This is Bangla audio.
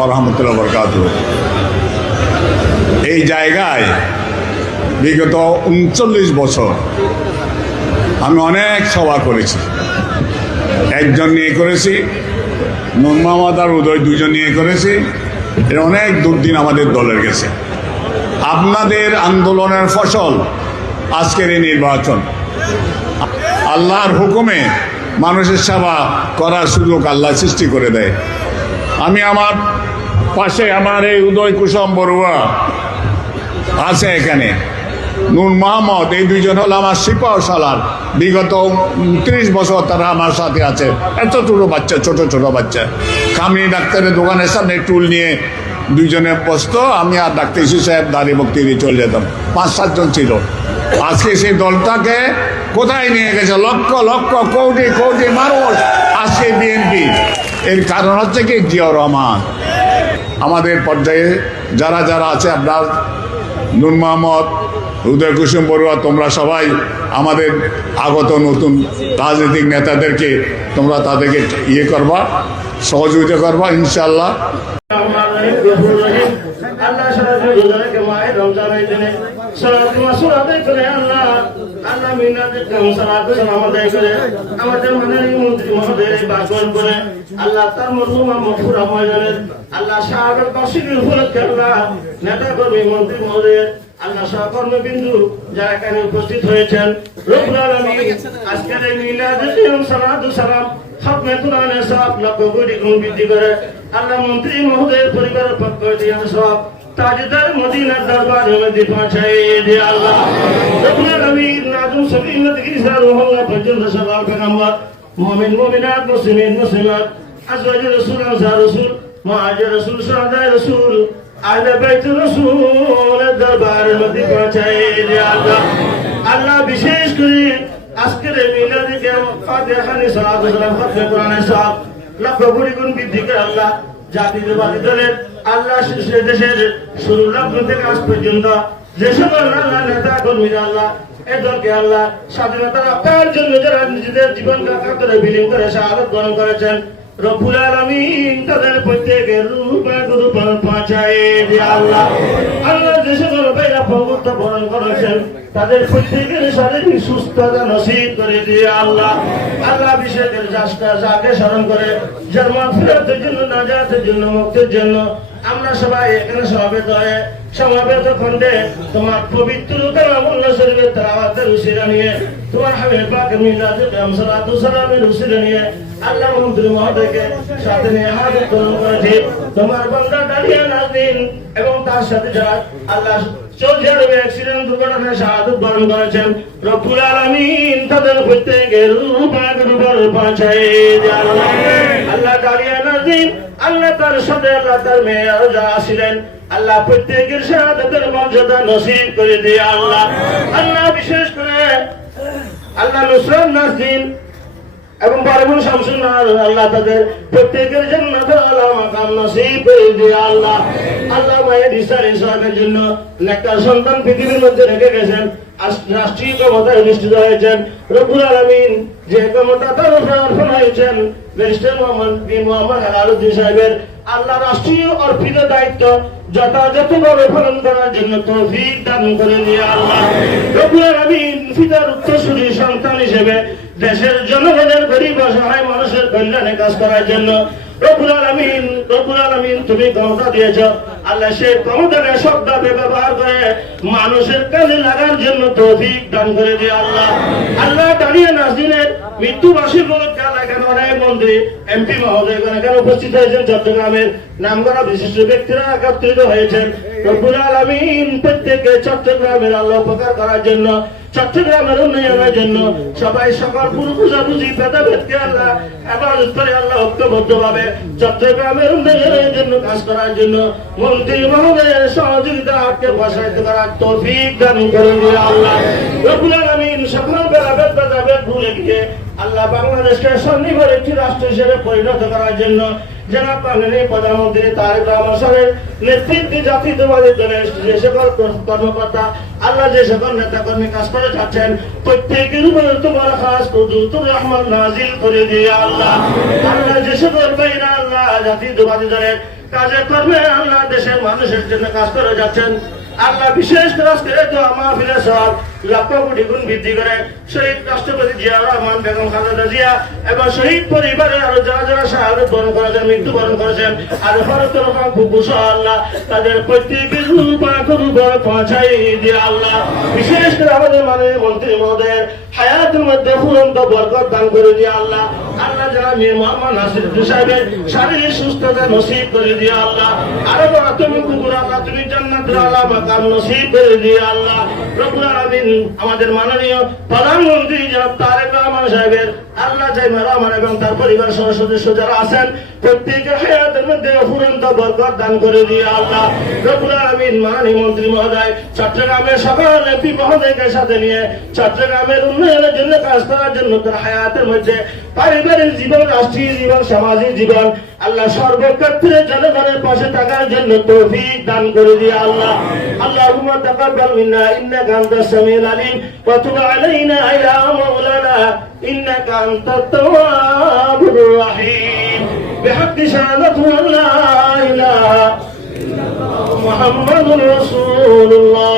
ওয়া রাহমাতুল্লাহি ওয়া বারাকাতুহু। এই জায়গায় বিগত ৩৯ বছর আমি অনেক সভা করেছি। একজন নিয়ে করেছি, নূর মোহাম্মদ আর উদয় দুজন নিয়ে করেছি। এর অনেক দুর্দিন আমাদের দলের গেছে। আপনাদের আন্দোলনের ফসল আজকের এই নির্বাচন। আল্লাহর হুকুমে মানুষের সেবা করার সুযোগ আল্লাহ সৃষ্টি করে দেয়। আমি আমার পাশে আমার এই উদয় কুসুম বড়ুয়া আছে, এখানে নূর মোহাম্মদ, এই দুইজন হলো আমার সিপাহশালার। বিগত ৩০ বছর তারা আমার সাথে আছে। এত ছোটো বাচ্চা, ছোট বাচ্চা। কামিনী ডাক্তারের দোকানের সামনে টুল নিয়ে দুইজনে বসতো, আমি আর ডাক্তার ইসু সাহেব দাঁড়িয়ে বক্তি দিয়ে চলে যেতাম। ৫-৭ জন ছিল। আজকে সেই দলটাকে কোথায় নিয়ে গেছে? লক্ষ লক্ষ কোটি কোটি মানুষ আজকে বিএনপি। এর কারণ হচ্ছে কি, জিয়াউর রহমান। আমাদের পর্যায়ে যারা যারা আছে, আপনার নূর মোহাম্মদ, উদয় কুসুম বড়ুয়া, তোমরা সবাই আমাদের আগত নতুন রাজনৈতিক নেতাদেরকে তোমরা তাদেরকে ইয়ে করবা, সহযোগিতা করবা ইনশাআল্লাহ। আমাদের মাননীয় মন্ত্রী মহোদয় বাসন করে আল্লাহ তার মরহুমা মগফুরা ময়দানের আল্লাহ শাহাদাত বার্ষিকী উপলক্ষে আল্লাহ নেতা কর্মী মন্ত্রী মহোদয় আল্লাহ সহকর্মীবৃন্দু যারা এখানে উপস্থিত হয়েছেন, রব্বুল আলামিন আজকের এই মিলাদে সালাতু সালাম খতমে কুরআনের সওয়াব লক্ষ কোটি গুণ বৃদ্ধি করে আল্লাহ মন্ত্রী মহোদয়ের পরিবারের পক্ষ থেকে সওয়াব তাজদার মদিনার দরবারে মধ্যে পৌঁছায় দিয়ে আল্লাহ রব্বুল আলামিন নাজুম সবিনা থেকে ইসরার মহল্লা পর্যন্ত সবার পেগম্বর মুমিন মুমিনাত মুসলিমিন মুসলিমাত আজওয়াজ রাসূল আনসার রাসূল মুহাজির রাসূল সুহাদা রাসূল আহলে বাইত রাসূলের দরবারে মধ্যে পৌঁছায় দিয়ে আল্লাহ। আল্লাহ বিশেষ করে আজকের মিলাদে কে ফাতিহা নি সালাতু সালাম খতমে কুরআনের সওয়াব লক্ষ কোটি গুণ বৃদ্ধি করে আল্লাহ জাতীয়তাবাদী দলের আল্লাহ দেশের শুরু লগ্ন থেকে আজ পর্যন্ত যে সকল আল্লাহ নেতা কর্মীরা আল্লাহ এদেরকে আল্লাহ স্বাধীনতা রক্ষার জন্য যারা নিজেদের জীবনকে কাতরে বিলীন করে শাহাদাত বরণ করেছেন, রব্বুল আলামিন তাদের প্রত্যেকের রূপে পৌঁছায় দিয়ে আল্লাহ। আল্লাহ যে সকল ভাইরা পবিত্র বরণ করেছেন তাদের প্রত্যেকের শারীরিক সুস্থতা নসিব করে দিয়ে আল্লাহ। আল্লাহ বিশেষ করে যাকে স্মরণ করে যার মাগফিরাতের জন্য, নাজাতের জন্য, মুক্তির জন্য আমরা সবাই এখানে সমাবেত খণ্ডে তোমার পবিত্র কালামুল্লাহ শরীফের তেলাওয়াতের উসিলা নিয়ে, তোমার হাবিব পাকের মিলাদে কাম সালাতু সালামের উসিলা নিয়ে আল্লাহ মন্ত্রী মহোদয়কে সাথে নিয়ে হাজির গ্রহণ করেছে। তোমার বান্দা দাঁড়িয়ে নাজনীন এবং তার সাথে যারা আল্লাহ চৌধুরী অ্যাক্সিডেন্ট দুর্ঘটনায় শাহাদাত বরণ করেছেন, রব্বুল আলামিন তাদের প্রত্যেকের রূপে পৌঁছায় দিয়ে আল্লাহ। আল্লাহ দাঁড়িয়ে নাজনীন আল্লাহ তার সাথে আল্লাহ তার মেয়ে আরো যারা ছিলেন আল্লাহ প্রত্যেকের শাহাদাতের মর্যাদা নসিব করে দিয়ে আল্লাহ। আল্লাহ বিশেষ করে আল্লাহ নুসরাত নাজনীন এবং বারবুল শামসুন আল্লাহ তাদের প্রত্যেকের জান্নাতুল আলা মাকাম নসিব করে দিয়ে আল্লাহ। আল্লাহ মায়ের ইসার ইসলামের জন্য নেককার সন্তান পৃথিবীর মধ্যে রেখে গেছেন, রাষ্ট্রীয় ক্ষমতায় অনুষ্ঠিত হয়েছেন। রব্বুল আলামিন যে ক্ষমতা তার উপরে অর্পণ হয়েছেন ব্যারিস্টার মোহাম্মদ বিন মোহাম্মদ হেলালুদ্দিন সাহেবের আল্লাহ রাষ্ট্রীয় অর্পিত দায়িত্ব যথাযথভাবে পালন করার জন্য তৌফিক দান করে দিয়ে আল্লাহ। রব্বুল আলামিন পিতার উত্তরসূরি সন্তান হিসেবে দেশের জনগণের গরিব অসহায় মানুষের কল্যাণে কাজ করার জন্য রব্বুল আলামিন তুমি ক্ষমতা দিয়েছ আল্লাহ। সেই ক্ষমতাকে সৎভাবে ব্যবহার করে মানুষের কাজে লাগার জন্য তৌফিক দান করে দিয়ে আল্লাহ। আল্লাহ দাঁড়িয়ে নাজনীনের মৃত্যুবার্ষিকী উপলক্ষে এখানে অনেক মন্ত্রী এমপি মহোদয় এখানে উপস্থিত হয়েছেন, চট্টগ্রামের নামকরা বিশিষ্ট ব্যক্তিরা একত্রিত হয়েছেন। রব্বুল আলামিন প্রত্যেককে চট্টগ্রামের আল্লাহ উপকার করার জন্য, চট্টগ্রামের উন্নয়নের জন্য সবাই সকল বুঝাবুঝি ভেদাভেদকে আল্লাহ হেফাজত করে আল্লাহ ঐক্যবদ্ধভাবে চট্টগ্রামের উন্নয়নের জন্য কাজ করার জন্য মন্ত্রী মহোদয়ের সহযোগিতা হাতকে প্রসারিত করার তৌফিক দান করে দিয়ে আল্লাহ। রব্বুল আলামিন সকল ভেদাভেদ ভুলে গিয়ে আল্লাহ বাংলাদেশকে স্বনির্ভর একটি রাষ্ট্র হিসেবে পরিণত করার জন্য জনাব মাননীয় প্রধানমন্ত্রী তারেক রহমান সাহেবের নেতৃত্বে জাতীয়তাবাদী দলের যে সকল কর্মকর্তা আল্লাহ যে সকল নেতা কর্মী কাজ করে যাচ্ছেন প্রত্যেকের উপরে তোমার খাস কুদরতুর রহমান নাজিল করে দিয়ে আল্লাহ। আল্লাহ যে সকল ভাইরা আল্লাহ জাতীয়তাবাদী দলের কাজে কর্মে আল্লাহ দেশের মানুষের জন্য কাজ করে যাচ্ছেন। আল্লাহ বিশেষ কাজ করে তো আমার ফিরে সব লক্ষ কোটি গুণ বৃদ্ধি করে শহীদ রাষ্ট্রপতি জিয়া রহমান, বেগম খালেদা জিয়া এবং শহীদ পরিবারের আরো যারা যারা শাহাদত বরণ করেছেন, মৃত্যুবরণ করেছেন, আর ভারতের আল্লাহ তাদের প্রত্যেকের উপর পৌঁছাই দিয়ে আল্লাহ বিশেষ করে আমাদের মাননীয় মন্ত্রী মহোদয়ের হায়াতের মধ্যে ফুরন্ত বরকত দান করে দিয়ে আল্লাহ। আল্লাহ যারা মীর মোহাম্মদ নাসির সাহেবের শারীরিক সুস্থতা নসিব করে দিয়ে আল্লাহ। আরো তুমি কুকুর আল্লাহ, তুমি জান্নাতুল আলা মাকাম নসিব করে দিয়ে আল্লাহ। রব্বুল আলামিন আমাদের মাননীয় প্রধানমন্ত্রী জনাব তারেক রহমান সাহেবের আল্লাহ জাইমা রহমান এবং তার পরিবার সদস্য যারা আছেন প্রত্যেকের হায়াতের মধ্যে ফুরন্ত বরকত দান করে দিয়ে আল্লাহ। রব্বুল আলামিন মাননীয় মন্ত্রী মহোদয় চট্টগ্রামের সকল এমপি মহোদয়কে সাথে নিয়ে চট্টগ্রামের উন্নয়নের জন্য কাজ করার জন্য তার হায়াতের মধ্যে পারিবারিক জীবন, রাষ্ট্রীয় জীবন, সামাজিক জীবন আল্লাহ সর্বক্ষেত্রে জনগণের পাশে থাকার জন্য তৌফিক দান করে দিয়ে আল্লাহ। আল্লাহুম্মা তাকাব্বাল মিন্না ইন্নাকা আনতাস সামিউল আলিম ওয়া তুব আলাইনা ইয়া মাওলানা ইন্নাকা আনতাত তাওয়াবুর রহিম বিহাক্কি শাহাদাতু লা ইলাহা ইল্লাল্লাহ মুহাম্মাদুর রাসূলুল্লাহ।